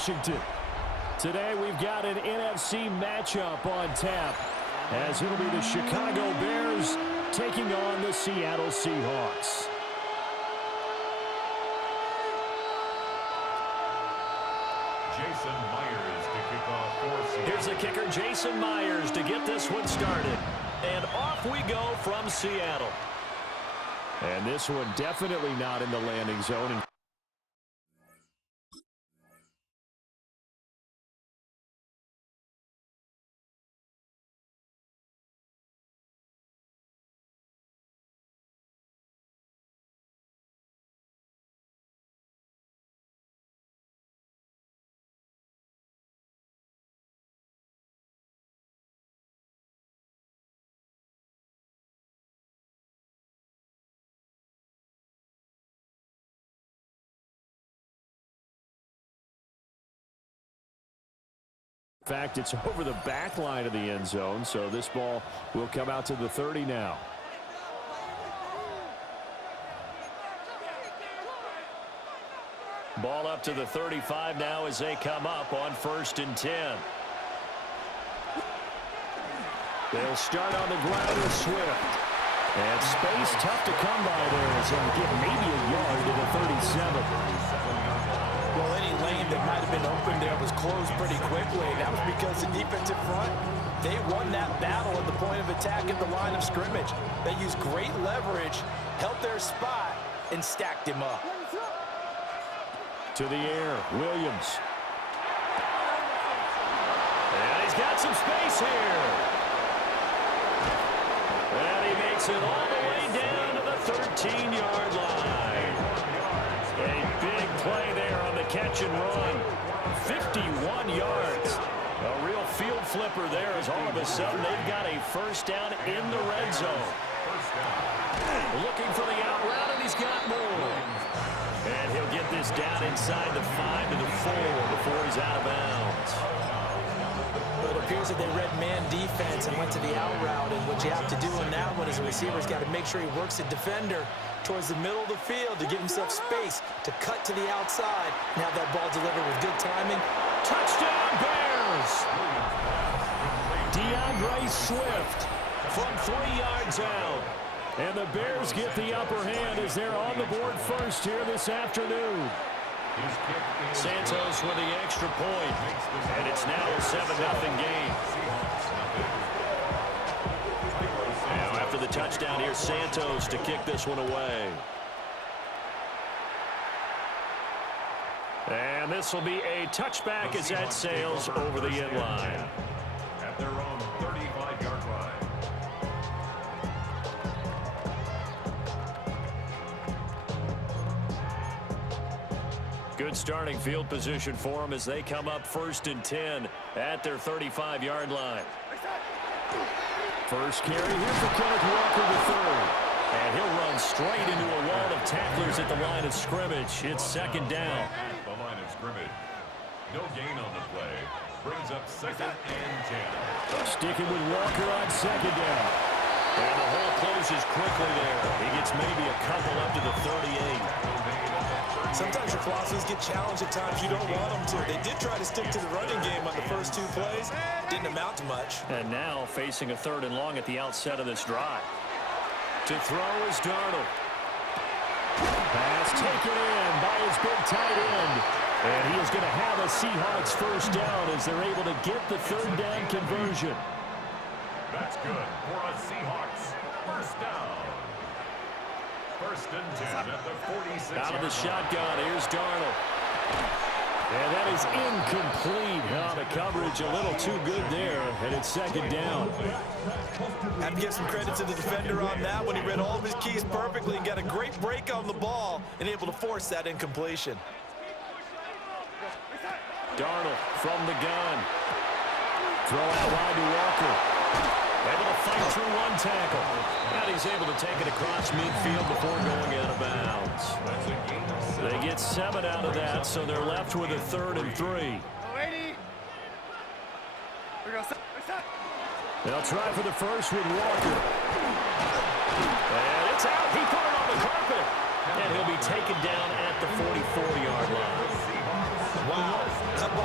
Washington. Today we've got an NFC matchup on tap, as it'll be the Chicago Bears taking on the Seattle Seahawks. Jason Myers to kick off for Seattle. Here's the kicker, Jason Myers, to get this one started. And off we go from Seattle. And this one definitely not in the landing zone. In fact, it's over the back line of the end zone, so this ball will come out to the 30 now. Ball up to the 35 now as they come up on 1st and 10. They'll start on the ground with Swift. And space tough to come by there as they'll get maybe a yard to the 37. Well, any lane that might have been open there was closed pretty quickly. That was because the defensive front, they won that battle at the point of attack at the line of scrimmage. They used great leverage, held their spot, and stacked him up. To the air, Williams. And he's got some space here. And he makes it all the way down to the 13-yard line. A big play there on the catch and run. 51 yards. A real field flipper there as all of a sudden they've got a first down in the red zone. Looking for the out route, and he's got more. And he'll get this down inside the 5 to the 4 before he's out of bounds. Well, it appears that they read man defense and went to the out route, and what you have to do in that one is a receiver's got to make sure he works the defender towards the middle of the field to give himself space to cut to the outside and have that ball delivered with good timing. Touchdown, Bears! DeAndre Swift from 3 yards out. And the Bears get the upper hand as they're on the board first here this afternoon. Santos with the extra point, and it's now a 7-0 game. Now after the touchdown, here's Santos to kick this one away. And this will be a touchback as that sails over the end line. At their own 35-yard line. Good starting field position for them as they come up 1st and 10 at their 35-yard line. First carry here for Kenneth Walker III. And he'll run straight into a wall of tacklers at the line of scrimmage. It's 2nd down. At the line of scrimmage. No gain on the play. Brings up 2nd and 10. Sticking with Walker on 2nd down. And the hole closes quickly there. He gets maybe a couple up to the 38. Sometimes your philosophies get challenged at times you don't want them to. They did try to stick to the running game on the first 2 plays. Didn't amount to much. And now facing a 3rd and long at the outset of this drive. To throw is Darnold. Pass taken in by his big tight end. And he is going to have a Seahawks first down as they're able to get the 3rd down conversion. That's good for a Seahawks first down. 1st and 10 at the 46. Out of the shotgun, here's Darnold. And that is incomplete. Oh, the coverage a little too good there, and it's 2nd down. Have to give some credit to the defender on that when he read all of his keys perfectly and got a great break on the ball and able to force that incompletion. Darnold from the gun. Throw out wide to Walker. Able to fight through 1 tackle. And he's able to take it across midfield before going out of bounds. They get 7 out of that, so they're left with a 3rd and 3. They'll try for the first with Walker. And it's out. He put it on the carpet. And he'll be taken down at the 44-yard line. Wow. That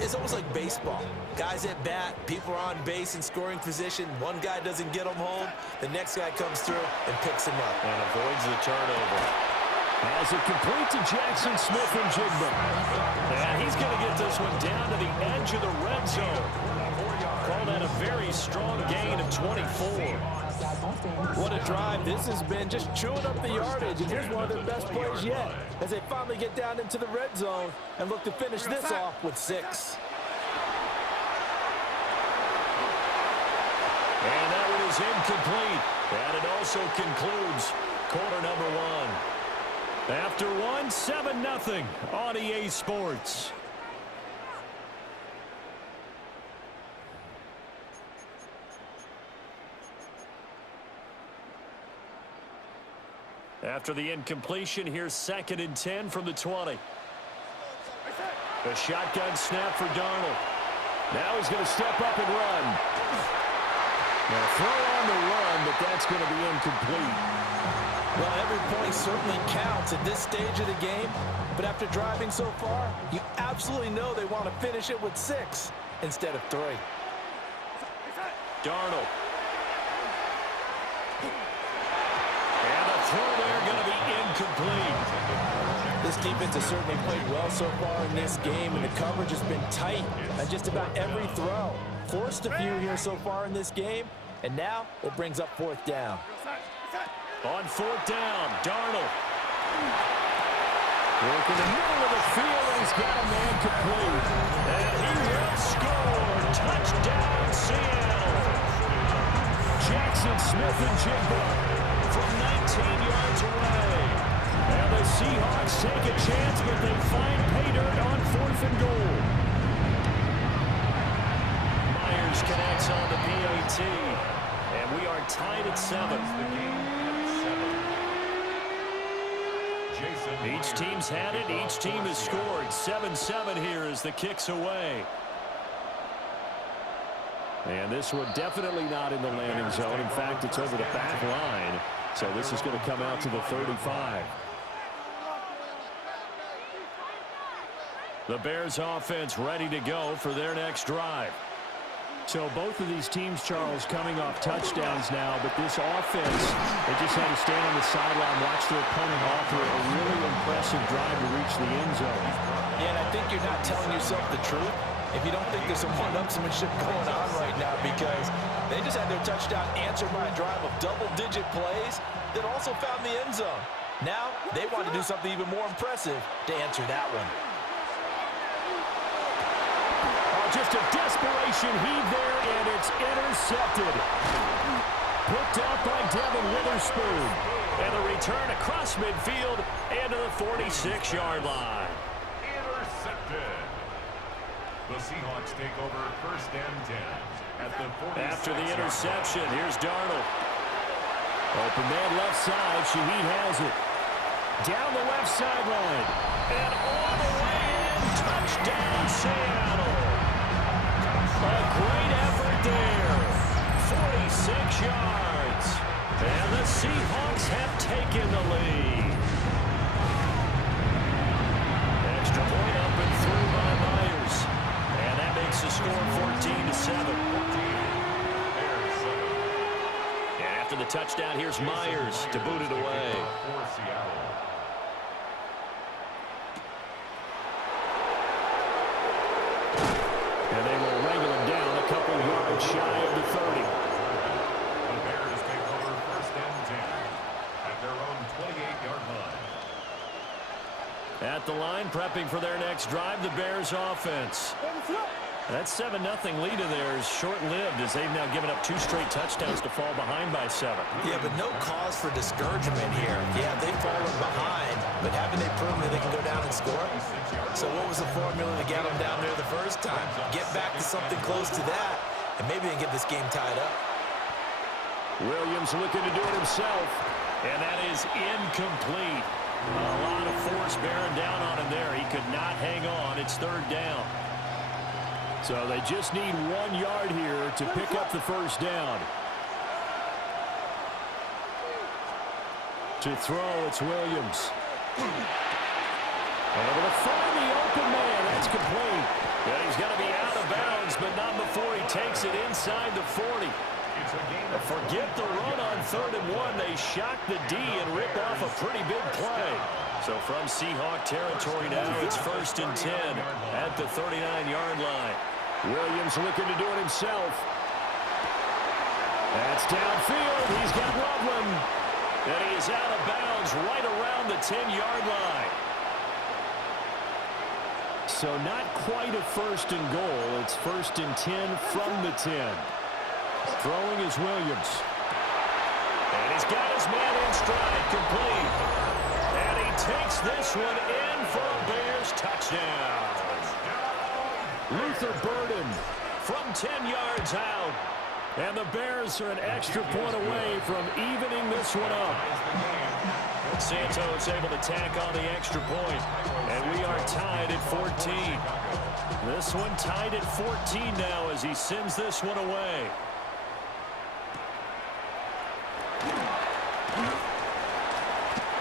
it's almost like baseball. Guys at bat, people are on base in scoring position. One guy doesn't get them home. The next guy comes through and picks him up. And avoids the turnover. As it complete to Jackson Smith and Jigba. And he's going to get this one down to the edge of the red zone. Call that a very strong gain of 24. What a drive this has been, just chewing up the yardage. And here's one of their best plays yet as they finally get down into the red zone and look to finish this off with 6. And that one is incomplete. And it also concludes quarter number 1. After 1, 7-0 on EA Sports. After the incompletion, here's 2nd and 10 from the 20. A shotgun snap for Darnold. Now he's going to step up and run. Now throw on the run, but that's going to be incomplete. Well, every point certainly counts at this stage of the game, but after driving so far, you absolutely know they want to finish it with 6 instead of 3. Darnold. And the throw there going to be incomplete. This defense has certainly played well so far in this game, and the coverage has been tight on just about every throw. Forced a few here so far in this game, and now it brings up 4th down. On 4th down, Darnold. Working the middle of the field, and he's got a man complete. And he will score. Touchdown, Seattle. Jackson Smith and Jigba from 19 yards away. And the Seahawks take a chance, but they find pay dirt on 4th and goal. Myers connects on the PAT. And we are tied at 7. Each team's had it. Each team has scored. 7-7 here as the kick's away. And this one definitely not in the landing zone. In fact, it's over the back line. So this is going to come out to the 35. The Bears offense ready to go for their next drive. So both of these teams, Charles, coming off touchdowns now, but this offense, they just had to stand on the sideline, watch their opponent offer a really impressive drive to reach the end zone. Yeah, and I think you're not telling yourself the truth if you don't think there's some one-upsmanship going on right now, because they just had their touchdown answered by a drive of double-digit plays that also found the end zone. Now they want to do something even more impressive to answer that one. Just a desperation heave there, and it's intercepted. Picked out by Devin Witherspoon. And a return across midfield and to the 46-yard line. Intercepted. The Seahawks take over 1st and 10 at the 46. After the interception, here's Darnold. Open man left side. Shaheed has it. Down the left sideline. And all the way in. Touchdown, Seattle. A great effort there. 46 yards. And the Seahawks have taken the lead. Extra point up and through by Myers. And that makes the score 14-7. And after the touchdown, here's Myers to boot it away. And they will wrangle him down a couple yards shy of the 30. The Bears take over 1st and 10 at their own 28-yard line. At the line, prepping for their next drive, the Bears offense. That 7-0 lead of theirs short-lived as they've now given up 2 straight touchdowns to fall behind by 7. Yeah, but no cause for discouragement here. Yeah, they've fallen behind, but haven't they proven that they can go down and score? So what was the formula to get them down there the first time? Get back to something close to that, and maybe they can get this game tied up. Williams looking to do it himself, and that is incomplete. A lot of force bearing down on him there. He could not hang on. It's 3rd down. So they just need 1 yard here to pick up the 1st down. To throw, it's Williams. Able to find the open man. That's complete. And he's going to be out of bounds, but not before he takes it inside the 40. Forget the run on 3rd and 1. They shock the D and rip off a pretty big play. So from Seahawk territory now, it's 1st and 10 at the 39-yard line. Williams looking to do it himself. That's downfield. He's got Loveland. And he is out of bounds right around the 10-yard line. So not quite a 1st and goal. It's 1st and 10 from the 10. Throwing is Williams. And he's got his man in stride, complete. And he takes this one in for a Bears touchdown. Luther Burden from 10 yards out. And the Bears are an extra point away from evening this one up. Santos able to tack on the extra point. And we are tied at 14. This one tied at 14 now as he sends this one away.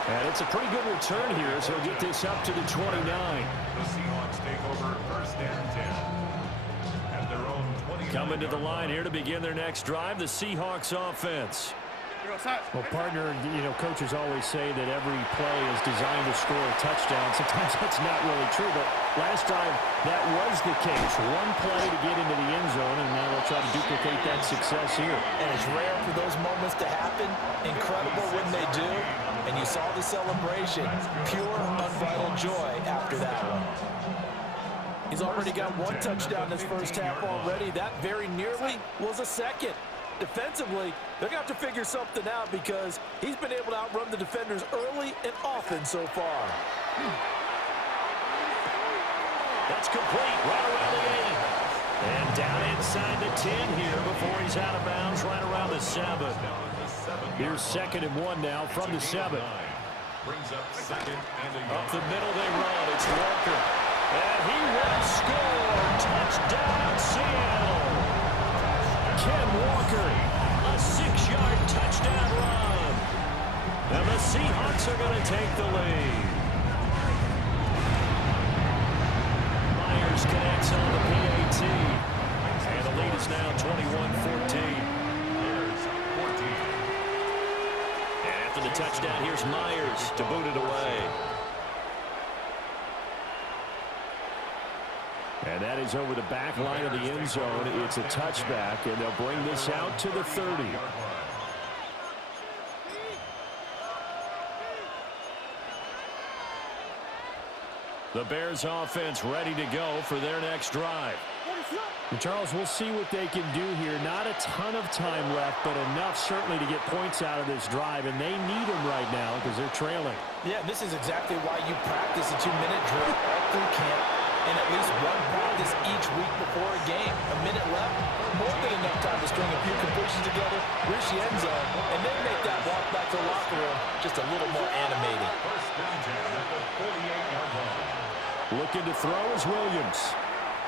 And it's a pretty good return here as he'll get this up to the 29. The Seahawks take over 1st and 10. At their own 20. Coming to the line here to begin their next drive, the Seahawks offense. Well, partner, you know, coaches always say that every play is designed to score a touchdown. Sometimes that's not really true, but last drive that was the case. One play to get into the end zone, and now they'll try to duplicate that success here. And it's rare for those moments to happen. Incredible when they do. And you saw the celebration. Pure, unbridled joy after that one. He's already got one touchdown this first half already. That very nearly was a second. Defensively, they're going to have to figure something out because he's been able to outrun the defenders early and often so far. That's complete right around the 8. And down inside the 10 here before he's out of bounds right around the 7. Here's 2nd and 1 now from the 7. Brings up 2nd and a Up the middle they run. It's Walker. And he will score. Touchdown, Seattle. Ken Walker, a 6-yard touchdown run. And the Seahawks are going to take the lead. Myers connects on the PAT. And the lead is now 21-14. And after the touchdown, here's Myers to boot it away. And that is over the back line of the end zone. It's a touchback, and they'll bring this out to the 30. The Bears offense ready to go for their next drive. And Charles, we'll see what they can do here. Not a ton of time left, but enough certainly to get points out of this drive, and they need them right now because they're trailing. Yeah, this is exactly why you practice a 2-minute drill all through camp and at least one practice each week before a game. A minute left, more than enough time to string a few completions together, reach the end zone, and then make that walk back to the locker room just a little more animated. 1st and 10 at the 48-yard line. Looking to throw is Williams.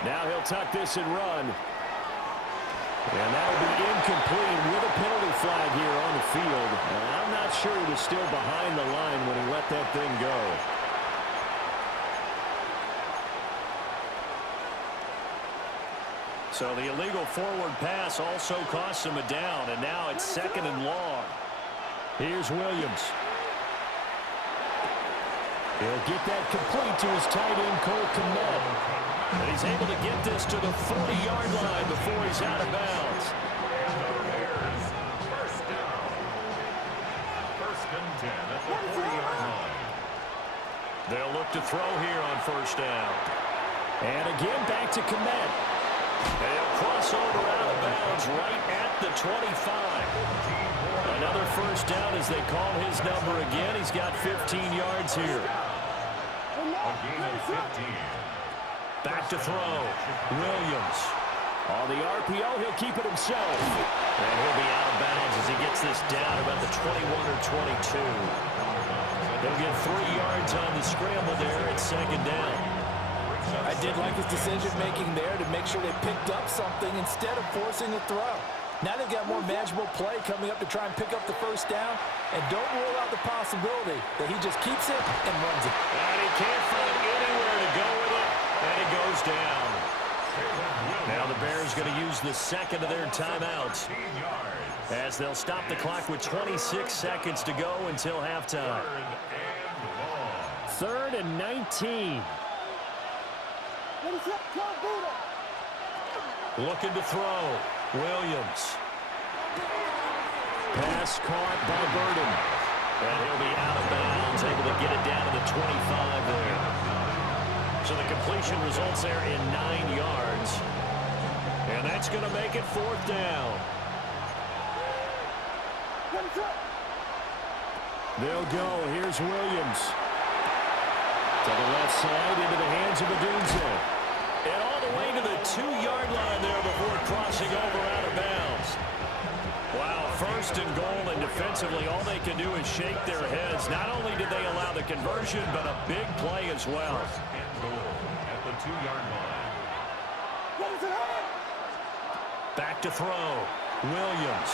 Now he'll tuck this and run. And that'll be incomplete with a penalty flag here on the field. And I'm not sure he was still behind the line when he let that thing go. So the illegal forward pass also costs him a down, and now it's 2nd and long. Here's Williams. He'll get that complete to his tight end, Cole Kmet. And he's able to get this to the 40-yard line before he's out of bounds. And the Bears, 1st down. 1st and 10 at the 40-yard line. They'll look to throw here on 1st down. And again, back to Kmet. They'll cross over out of bounds right at the 25. Another 1st down as they call his number again. He's got 15 yards here. A gain of 15. Back to throw. Williams. On the RPO, he'll keep it himself. And he'll be out of bounds as he gets this down about the 21 or 22. They'll get 3 yards on the scramble there at 2nd down. I did like his decision-making there to make sure they picked up something instead of forcing a throw. Now they've got more manageable play coming up to try and pick up the 1st down. And don't rule out the possibility that he just keeps it and runs it. And he can't find anywhere to go with it. And it goes down. Now the Bears going to use the second of their timeouts as they'll stop the clock with 26 seconds to go until halftime. 3rd and 19. Looking to throw. Williams. Pass caught by Burden. And he'll be out of bounds, able to get it down to the 25 there. So the completion results there in 9 yards. And that's going to make it 4th down. They'll go. Here's Williams. To the left side, into the hands of Adunze. And all the way to the 2-yard line there before crossing over out of bounds. Wow, 1st and goal, and defensively all they can do is shake their heads. Not only did they allow the conversion, but a big play as well. At the 2-yard line. Back to throw. Williams.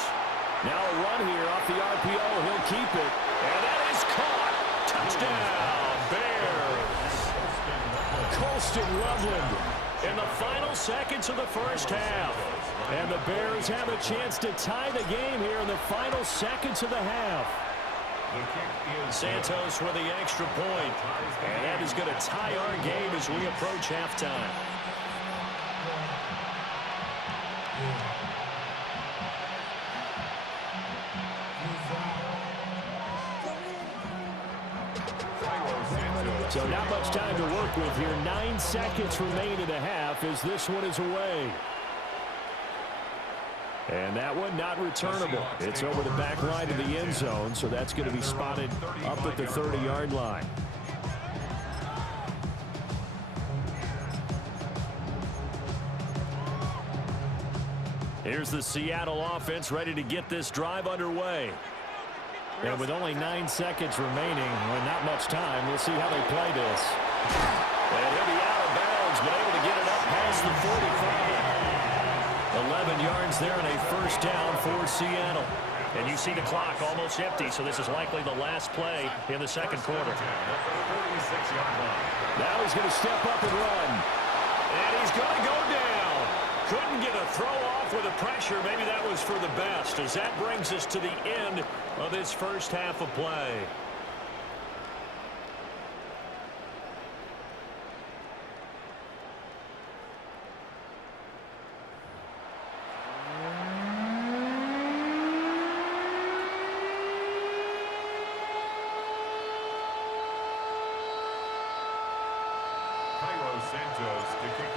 Now a run here off the RPO. He'll keep it. And that is caught. Touchdown, Bears. Colston Loveland in the final seconds of the first half. And the Bears have a chance to tie the game here in the final seconds of the half. Santos with the extra point. And that is going to tie our game as we approach halftime. So not much time to work with here. 9 seconds remain in the half as this one is away. And that one not returnable. It's over the back line of the end zone, so that's going to be spotted up at the 30-yard line. Here's the Seattle offense ready to get this drive underway. And with only 9 seconds remaining, well, not much time, we'll see how they play this. And he'll be out of bounds, but able to get it up past the 45. 11 yards there and a first down for Seattle. And you see the clock almost empty, so this is likely the last play in the second quarter. Now he's going to step up and run. And he's going to go down. Couldn't get a throw off with the pressure. Maybe that was for the best, as that brings us to the end of this first half of play.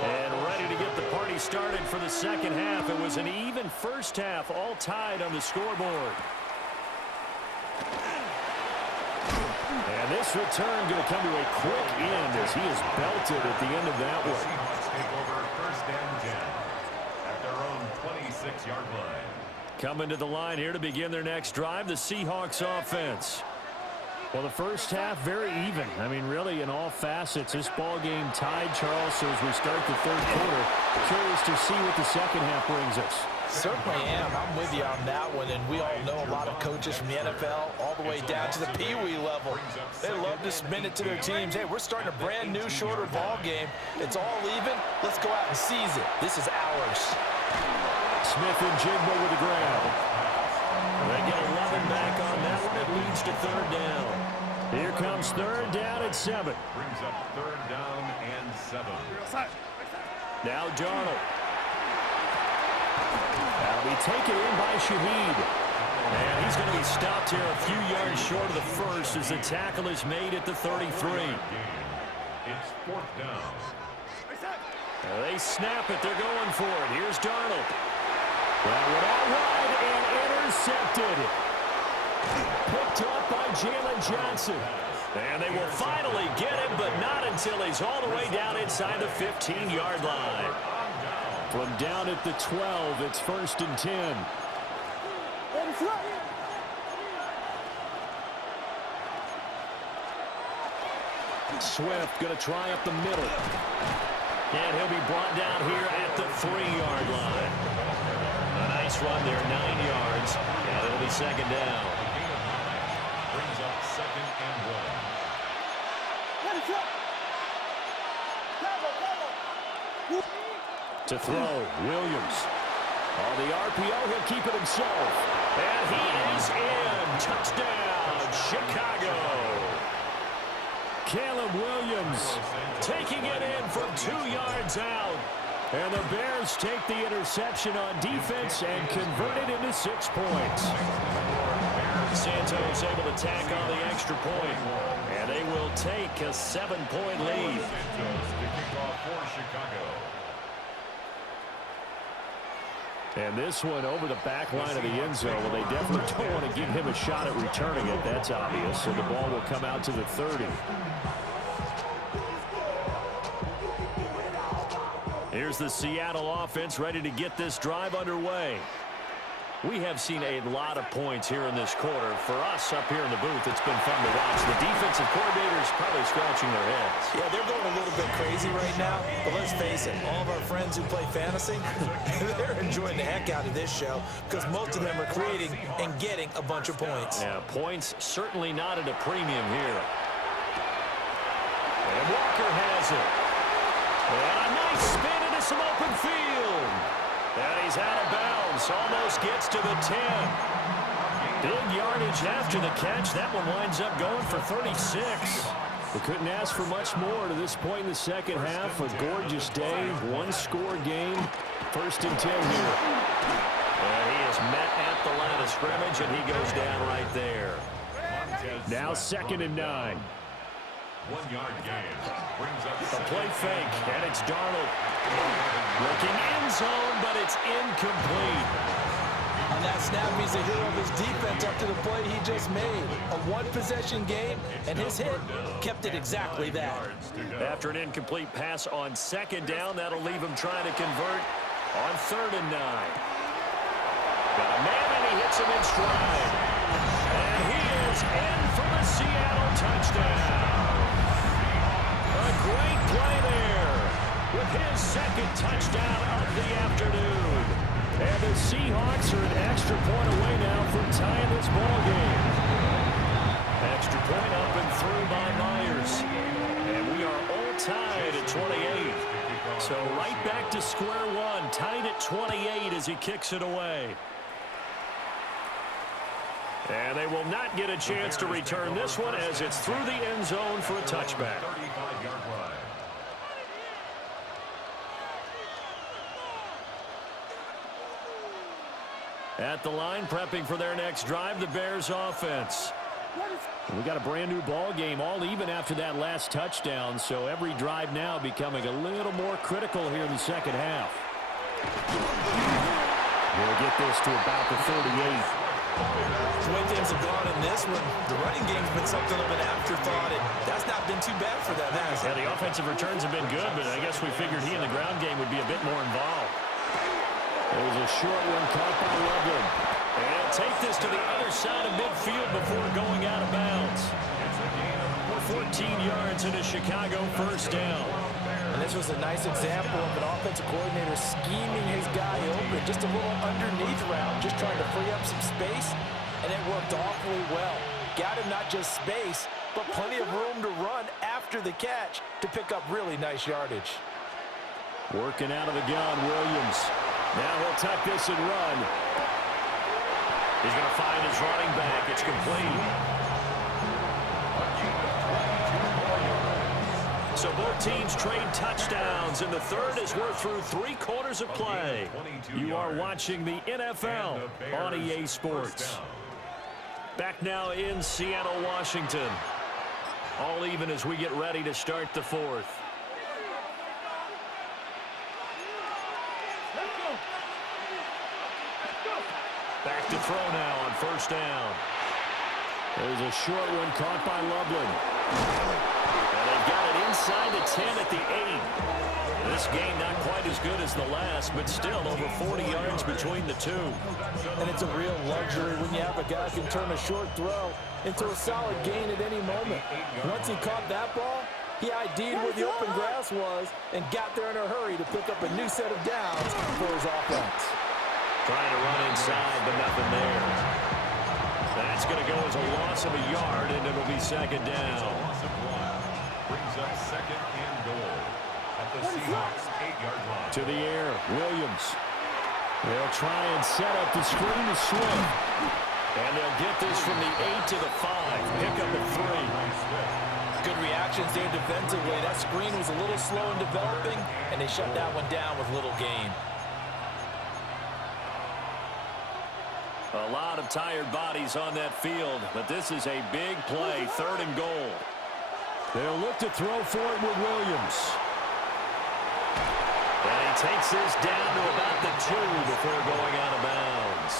And ready to get the party started for the second half. It was an even first half, all tied on the scoreboard. And this return going to come to a quick end as he is belted at the end of that one. Seahawks take over 1st and 10 at their own 26-yard line. Coming to the line here to begin their next drive, the Seahawks offense. Well, the first half, very even. I mean, really, in all facets, this ball game tied, Charles, so as we start the third quarter. Curious to see what the second half brings us. Certainly am. I'm with you on that one, and we all know a lot of coaches from the NFL all the way down to the Pee-wee level. They love to spin it to their teams. Hey, we're starting a brand new, shorter ball game. It's all even. Let's go out and seize it. This is ours. Smith and Jigba with the grab. They get 11 back on that one. It leads to 3rd down. Here comes 3rd down at 7. Brings up 3rd down and 7. Now Darnold. That'll be taken in by Shaheed. And he's going to be stopped here a few yards short of the first as the tackle is made at the 33. It's 4th down. They snap it. They're going for it. Here's Darnold. That one out wide and intercepted. Picked up by Jalen Johnson. And they will finally get him, but not until he's all the way down inside the 15-yard line. From down at the 12, it's 1st and 10. Swift going to try up the middle. And he'll be brought down here at the 3-yard line. A nice run there, 9 yards. And it'll be 2nd down. Brings up 2nd and 1. To throw, Williams. On the RPO, he'll keep it himself. And he is in. Touchdown, Chicago. Caleb Williams taking it in from 2 yards out. And the Bears take the interception on defense and convert it into 6 points. Santos able to tack on the extra point. And they will take a 7-point lead. And this one over the back line of the end zone. Well, they definitely don't want to give him a shot at returning it. That's obvious. So the ball will come out to the 30. Here's the Seattle offense ready to get this drive underway. We have seen a lot of points here in this quarter. For us up here in the booth, it's been fun to watch. The defensive coordinators probably scratching their heads. Yeah, they're going a little bit crazy right now. But let's face it, all of our friends who play fantasy, they're enjoying the heck out of this show because most of them are creating and getting a bunch of points. Yeah, points certainly not at a premium here. And Walker has it. And a nice spin into some open field. And he's out of bounds. Almost gets to the 10. Big yardage after the catch. That one winds up going for 36. We couldn't ask for much more to this point in the second half. A gorgeous day. One-score game. 1st and 10 here. And he is met at the line of scrimmage, and he goes down right there. Now 2nd and 9. 1-yard gain. Brings up A play fake, and it's Darnold. Looking end zone, but it's incomplete. On that snap, he's the hero of his defense up to the play he just made. A one-possession game, and his hit kept it exactly that. After an incomplete pass on 2nd down, that'll leave him trying to convert on 3rd and 9. Got a man, and he hits him in stride. And he is in for the Seattle touchdown. A great play there with his 2nd touchdown of the afternoon. And the Seahawks are an extra point away now from tying this ball game. Extra point up and through by Myers. And we are all tied at 28. So right back to square one, tied at 28 as he kicks it away. And they will not get a chance to return this one as it's through the end zone for a touchback. At the line, prepping for their next drive, the Bears offense. We got a brand new ball game, all even after that last touchdown, so every drive now becoming a little more critical here in the second half. We'll get this to about the 38. The way things have gone in this one, the running game's been something of an afterthought, and that's not been too bad for them, has it? Yeah, the offensive returns have been good, but I guess we figured he in the ground game would be a bit more involved. There's a short one caught by Loveland. And he'll take this to the other side of midfield before going out of bounds. 14 yards into Chicago, 1st down. And this was a nice example of an offensive coordinator scheming his guy open. Just a little underneath route, just trying to free up some space, and it worked awfully well. Got him not just space, but plenty of room to run after the catch to pick up really nice yardage. Working out of the gun, Williams. Now he'll tuck this and run. He's going to find his running back. It's complete. So both teams trade touchdowns, and the third as we're through 3 quarters of play. You are watching the NFL on EA Sports. Back now in Seattle, Washington. All even as we get ready to start the 4th. Back to throw now on 1st down. There's a short one caught by Loveland. And they've got it inside the 10 at the 8. This game not quite as good as the last, but still over 40 yards between the two. And it's a real luxury when you have a guy who can turn a short throw into a solid gain at any moment. Once he caught that ball, he ID'd where the open grass was and got there in a hurry to pick up a new set of downs for his offense. Trying to run inside, but nothing there. That's going to go as a loss of a yard, and it'll be 2nd down. Brings up 2nd and goal. at the Seahawks 8-yard line. To the air, Williams. They'll try and set up the screen to Swift. And they'll get this from the 8 to the 5. Pick up a 3. Good reactions there defensively. That screen was a little slow in developing, and they shut that one down with little gain. A lot of tired bodies on that field, but this is a big play, 3rd and goal. They'll look to throw for it with Williams. And he takes this down to about the 2 before going out of bounds.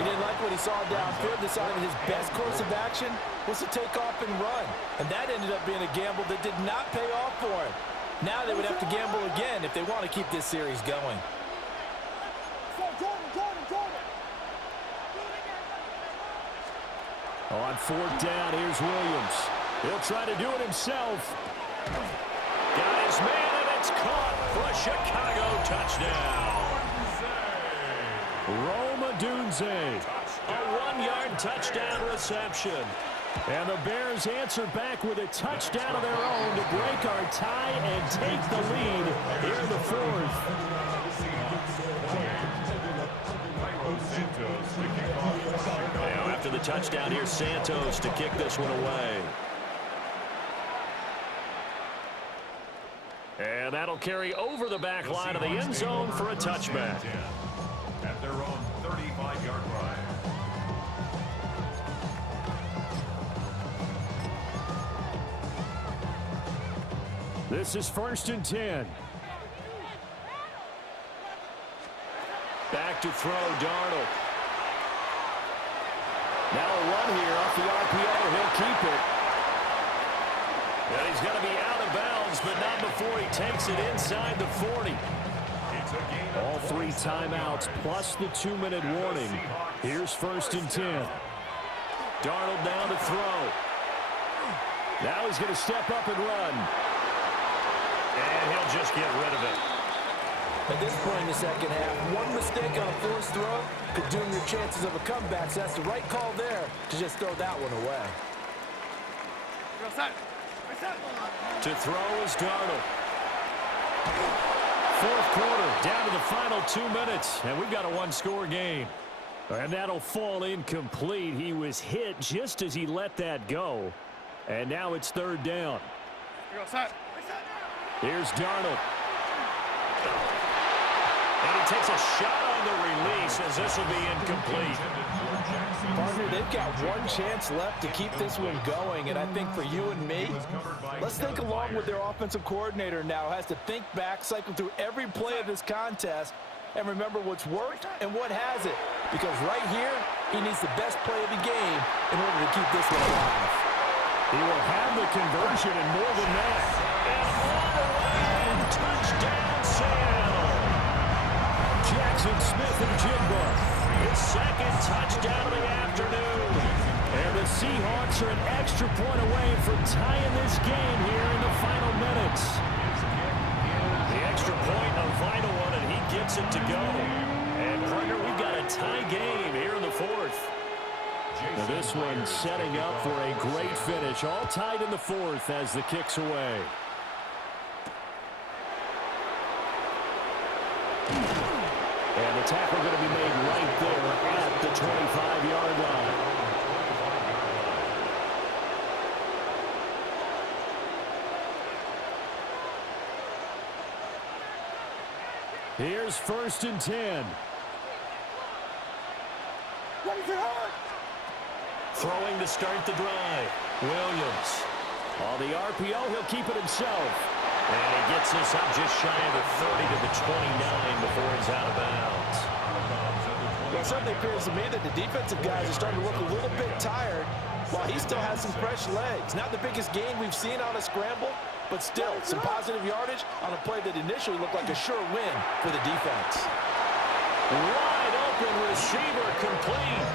He didn't like what he saw downfield, decided his best course of action was to take off and run. And that ended up being a gamble that did not pay off for him. Now they would have to gamble again if they want to keep this series going. On 4th down, here's Williams. He'll try to do it himself. Got his man, and it's caught for a Chicago touchdown. Roma Dunze. A 1-yard touchdown reception. And the Bears answer back with a touchdown of their own to break our tie and take the lead here in the 4th. Now after the touchdown, here's Santos to kick this one away. And that'll carry over the back line of the end zone for a touchback. At their own 35-yard line. This is 1st and 10. Back to throw, Darnold. Now a run here off the RPO. He'll keep it. And he's going to be out of bounds, but not before he takes it inside the 40. All 3 timeouts plus the 2-minute warning. Here's 1st and 10. Darnold down to throw. Now he's going to step up and run. And he'll just get rid of it. At this point in the second half, one mistake on a forced throw could doom your chances of a comeback, so that's the right call there to just throw that one away. To throw is Darnold. 4th quarter, down to the final 2 minutes, and we've got a 1-score game. And that'll fall incomplete. He was hit just as he let that go. And now it's 3rd down. Here's Darnold. And he takes a shot on the release as this will be incomplete. Partner, they've got one chance left to keep this one going, and I think for you and me, let's think along with their offensive coordinator now. Has to think back, cycle through every play of this contest, and remember what's worked and what hasn't. Because right here, he needs the best play of the game in order to keep this one alive. He will have the conversion and more than that. And all the way in, touchdown, Sam. Jackson Smith-Njigba. His 2nd touchdown of the afternoon. And the Seahawks are an extra point away from tying this game here in the final minutes. The extra point, a vital one, and he gets it to go. And, partner, we've got a tie game here in the 4th. Now this one setting up for a great finish. All tied in the 4th as the kick's away. And the tackle going to be made right there at the 25-yard line. Here's 1st and 10. Throwing to start the drive. Williams. On the RPO, he'll keep it himself. And he gets this up just shy of the 30 to the 29 before he's out of bounds. Well, it certainly appears to me that the defensive guys are starting to look a little bit tired while he still has some fresh legs. Not the biggest gain we've seen on a scramble, but still some positive yardage on a play that initially looked like a sure win for the defense. Wide open receiver complete.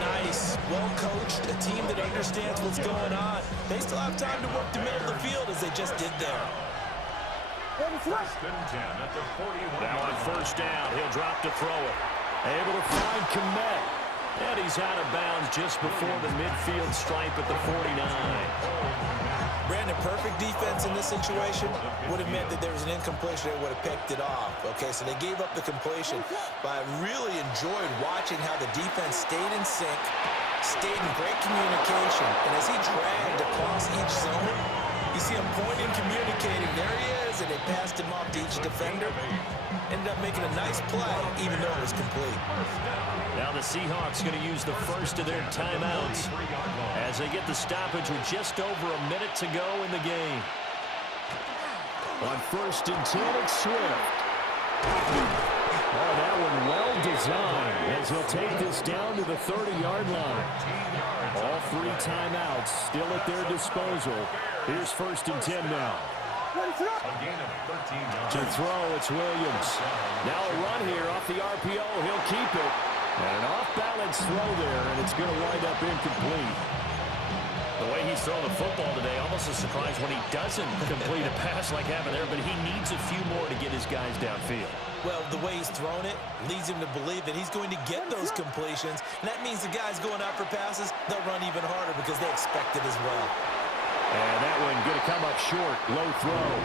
Nice, well coached, a team that understands what's going on. They still have time to work the middle of the field as they just did there. First and 10 at the 41. Now on 1st down, he'll drop to throw it. Able to find Kmet. And he's out of bounds just before the midfield stripe at the 49. Brandon, perfect defense in this situation would have meant that there was an incompletion. They would have picked it off. Okay, so they gave up the completion. But I really enjoyed watching how the defense stayed in sync, stayed in great communication. And as he dragged across each zone, you see him pointing, communicating. There he is, and they passed him off to each defender. Ended up making a nice play, even though it was complete. Now the Seahawks going to use the first of their timeouts as they get the stoppage with just over a minute to go in the game. On 1st and 10, it's Swift. Oh, that one well designed as he'll take this down to the 30-yard line. All 3 timeouts still at their disposal. Here's 1st and 10 now. To throw, it's Williams. Now a run here off the RPO. He'll keep it. And an off-balance throw there, and it's going to wind up incomplete. The way he's throwing the football today, almost a surprise when he doesn't complete a pass like having there, but he needs a few more to get his guys downfield. Well, the way he's thrown it leads him to believe that he's going to get those completions. And that means the guys going out for passes, they'll run even harder because they expect it as well. And that one going to come up short. Low throw.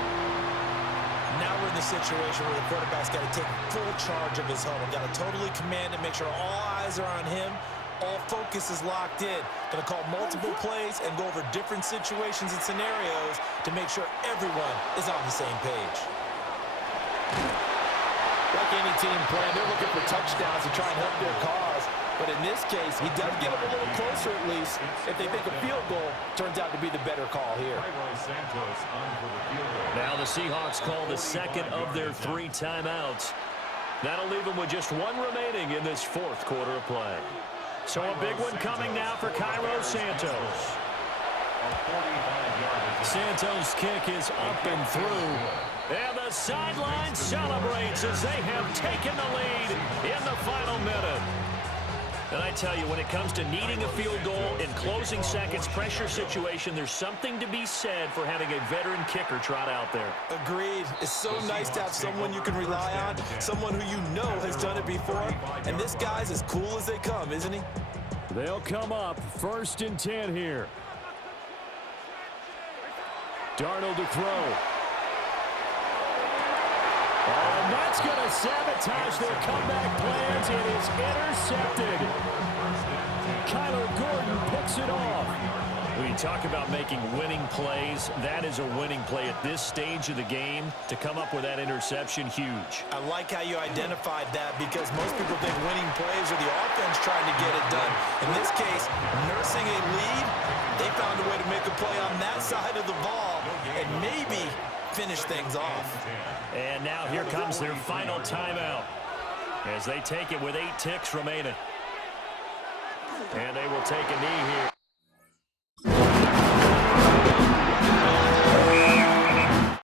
Now we're in the situation where the quarterback's got to take full charge of his huddle. Got to totally command it, make sure all eyes are on him. All focus is locked in. Going to call multiple plays and go over different situations and scenarios to make sure everyone is on the same page. Like any team playing, they're looking for touchdowns to try and help their cause. But in this case, he does get them a little closer at least. If they think a field goal turns out to be the better call here. Now the Seahawks call the second of their 3 timeouts. That'll leave them with just 1 remaining in this 4th quarter of play. So a big one coming now for Cairo Santos. Santos' kick is up and through. And the sideline celebrates as they have taken the lead in the final minute. And I tell you, when it comes to needing a field goal in closing seconds, pressure situation, there's something to be said for having a veteran kicker trot out there. Agreed. It's so nice to have someone you can rely on, someone who you know has done it before. And this guy's as cool as they come, isn't he? They'll come up 1st and 10 here. Darnold to throw. And that's going to sabotage their comeback plans. It is intercepted. Kyler Gordon picks it off. When you talk about making winning plays, that is a winning play at this stage of the game. To come up with that interception, huge. I like how you identified that because most people think winning plays are the offense trying to get it done. In this case, nursing a lead, they found a way to make a play on that side of the ball and maybe finish things off. And now here comes their final timeout as they take it with 8 ticks remaining. And they will take a knee here.